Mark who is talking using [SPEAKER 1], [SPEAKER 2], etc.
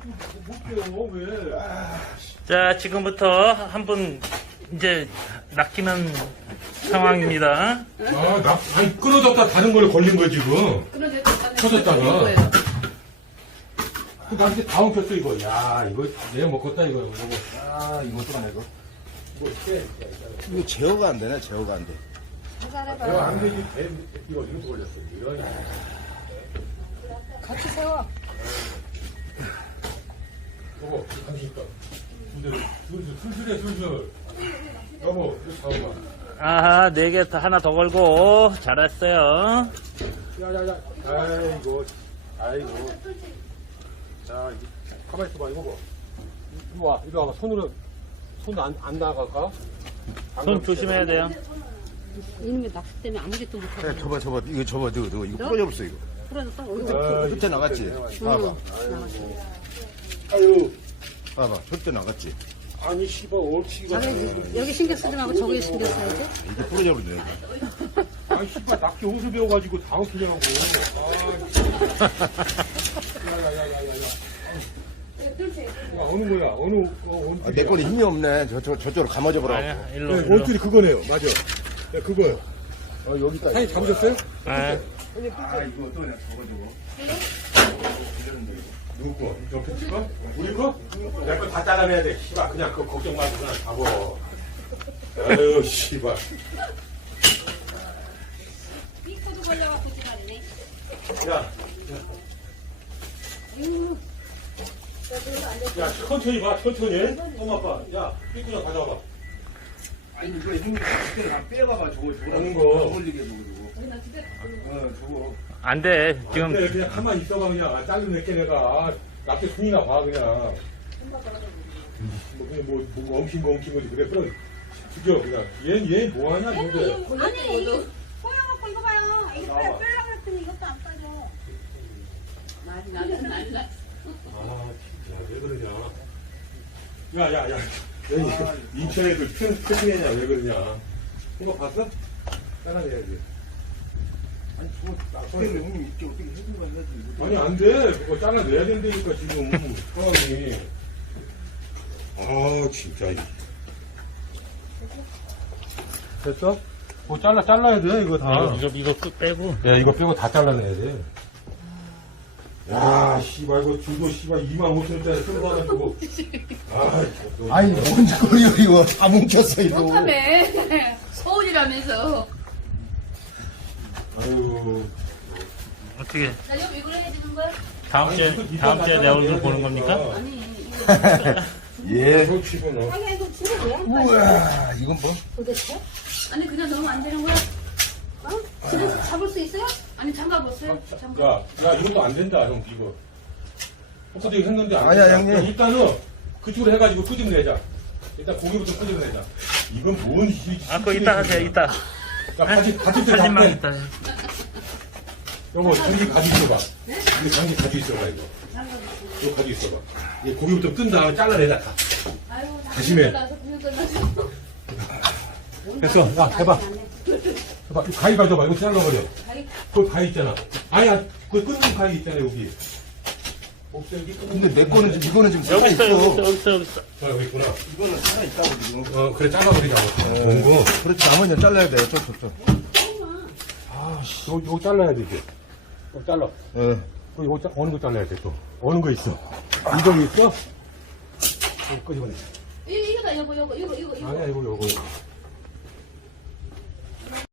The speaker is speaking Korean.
[SPEAKER 1] 못 왜?
[SPEAKER 2] 자, 지금부터 한 분 이제 낚이는 상황입니다.
[SPEAKER 1] 아니, 끊어졌다 다른 걸로 걸린 거야, 지금. 터졌다가. 나 이제 다 엉켰어, 이거. 야, 이거 내가 먹었다, 이거. 이거 어떡하냐, 이거.
[SPEAKER 3] 이거 제어가 안 되네, 제어가 안 돼.
[SPEAKER 1] 내가 안 되지, 이거 이렇게 걸렸어. 이런.
[SPEAKER 4] 같이 세워.
[SPEAKER 1] 여보, 당신 있다. 술술해, 술술. 여보, 이거 잡아봐.
[SPEAKER 2] 아하, 4개 하나 더 걸고 잘했어요.
[SPEAKER 1] 야야야, 아이고. 자, 가만히 있어봐, 이거 봐. 이리 와, 이리 와봐. 손으로, 손도 안 나갈까?
[SPEAKER 2] 손 조심해야 돼요.
[SPEAKER 4] 이놈의 낚시 때문에 아무것도 못하고.
[SPEAKER 3] 그래, 접어. 이거 접어, 이거 부러져버렸어, 이거.
[SPEAKER 4] 풀어졌어?
[SPEAKER 3] 끝에 나갔지? 봐봐.
[SPEAKER 1] 아유,
[SPEAKER 3] 봐봐, 절대 나갔지?
[SPEAKER 1] 아니, 씨발, 옳지가.
[SPEAKER 4] 여기 신경 쓰지 말고 저기 신경 써야지.
[SPEAKER 3] 이게 부러져버렸네.
[SPEAKER 1] 아니, 씨발, 낚시 어디서 배워가지고 다 웃기냐고. 야야야야야야. 야, 어느 거야? 어느
[SPEAKER 3] 내 거는 힘이 없네. 저쪽으로 감아져 보라고.
[SPEAKER 2] 아니야, 일로.
[SPEAKER 1] 네,
[SPEAKER 2] 일로.
[SPEAKER 1] 원줄이 그거네요. 맞아. 네, 그거요.
[SPEAKER 3] 여기까지.
[SPEAKER 1] 사장님 잡으셨어요?
[SPEAKER 2] 네.
[SPEAKER 3] 이거 어떠냐,
[SPEAKER 1] 누구 거? 옆에 거? 우리 거? 내 거 다 잘라내야 돼. 씨발, 그냥 그거 걱정 말고 그냥 잡어. 아유, 씨발.
[SPEAKER 4] 삐코도 걸려갖고 지랄이네.
[SPEAKER 1] 야. 야, 천천히 봐, 천천히. 너무 아파. 야, 삐꾸나 가져와봐.
[SPEAKER 3] 아니, 이거 힘이 그때 다 빼봐봐, 저거.
[SPEAKER 1] 오는 거.
[SPEAKER 3] 걸리게 저거. 저거.
[SPEAKER 2] 안 돼. 지금
[SPEAKER 1] 그래, 그냥 가만히 있어봐, 그냥. 아, 잘라 낼게, 내가. 납대 손이나 봐, 그냥. 뭐, 엉킨 거지. 그래, 그럼. 죽여, 그냥. 얘 뭐하냐, 근데.
[SPEAKER 5] 아니, 소영하고 이거 봐요. 이거
[SPEAKER 1] 나와.
[SPEAKER 5] 빼려고 했더니 이것도 안 빠져.
[SPEAKER 1] 아, 진짜, 왜 그러냐. 야. 인천 애들 패팅했냐, 왜 그러냐. 이거 봤어? 잘라내야지.
[SPEAKER 3] 아니, 저거 낚싯대를 형님 있게 어떻게 해주면 안 되지.
[SPEAKER 1] 아니, 안 돼. 그거 잘라내야 된다니까, 지금. 상황이. 아, 진짜. 됐어? 그거 잘라야 돼, 이거 다.
[SPEAKER 2] 이거 끝 빼고.
[SPEAKER 1] 야, 이거 빼고 다 잘라내야 돼. 야, 씨발, 이거 주도, 씨발, 25,000원짜리 쓰는 사람 주고.
[SPEAKER 3] 아니, 뭔지 걸려, 이거. 다 뭉쳤어, 이거.
[SPEAKER 5] 못하네. 서울이라면서.
[SPEAKER 1] 아유.
[SPEAKER 2] 어떻게
[SPEAKER 5] 나 여기 왜 그래 해주는 거야?
[SPEAKER 2] 다음 주에 내 얼굴 보는 겁니까?
[SPEAKER 5] 아니,
[SPEAKER 3] 예.
[SPEAKER 1] 저 치고는.
[SPEAKER 5] 아니, 이거 지금 왜?
[SPEAKER 3] 우와, 이건 뭐?
[SPEAKER 5] 도대체? 아니, 그냥 넣으면 안 되는 거야? 어? 집에서 잡을 수 있어요? 아니, 장갑 없어요? 장갑.
[SPEAKER 1] 야, 이것도 안 된다, 형, 이거. 헛소리 했는데 안
[SPEAKER 3] 아니야,
[SPEAKER 1] 된다.
[SPEAKER 3] 형님.
[SPEAKER 1] 야, 일단은 그쪽으로 해가지고 끄집내자. 일단 고기부터 끄집내자. 이건 뭔
[SPEAKER 2] 그거 이따 하세요, 이따.
[SPEAKER 1] 야, 같이 때
[SPEAKER 2] 사진만
[SPEAKER 1] 잡고.
[SPEAKER 2] 이따.
[SPEAKER 1] 여보, 장기 가지고 있어봐. 이거 장기 가지고 있어봐, 이거. 이거 가지고 있어봐. 이 고기부터 끈 다음에 잘라내자, 다.
[SPEAKER 5] 아유,
[SPEAKER 1] 다시매. 됐어. 야, 해봐. 해봐. 이 가위 가져봐. 이거 잘라버려. 그 가위 있잖아. 아니야, 그 끊는 가위 있잖아, 여기. 없어, 여기 끊는
[SPEAKER 3] 근데 내 거는 지금, 이거는 지금
[SPEAKER 2] 여기 있어,
[SPEAKER 3] 살아있어.
[SPEAKER 2] 여기 있어.
[SPEAKER 1] 자, 여기 있구나.
[SPEAKER 3] 이거는 살아있다고, 지금.
[SPEAKER 1] 그래, 잘라버리자고. 좋은 거.
[SPEAKER 3] 그렇지, 나머지는 잘라야 돼.
[SPEAKER 1] 요거 잘라야 돼, 이제. 이거 잘라.
[SPEAKER 3] 예.
[SPEAKER 1] 이거 어느 거 잘라야 돼, 또. 어느 거 있어? 이거 있어? 이거 끄집어내.
[SPEAKER 5] 이거다, 이거.
[SPEAKER 1] 아니야, 이거.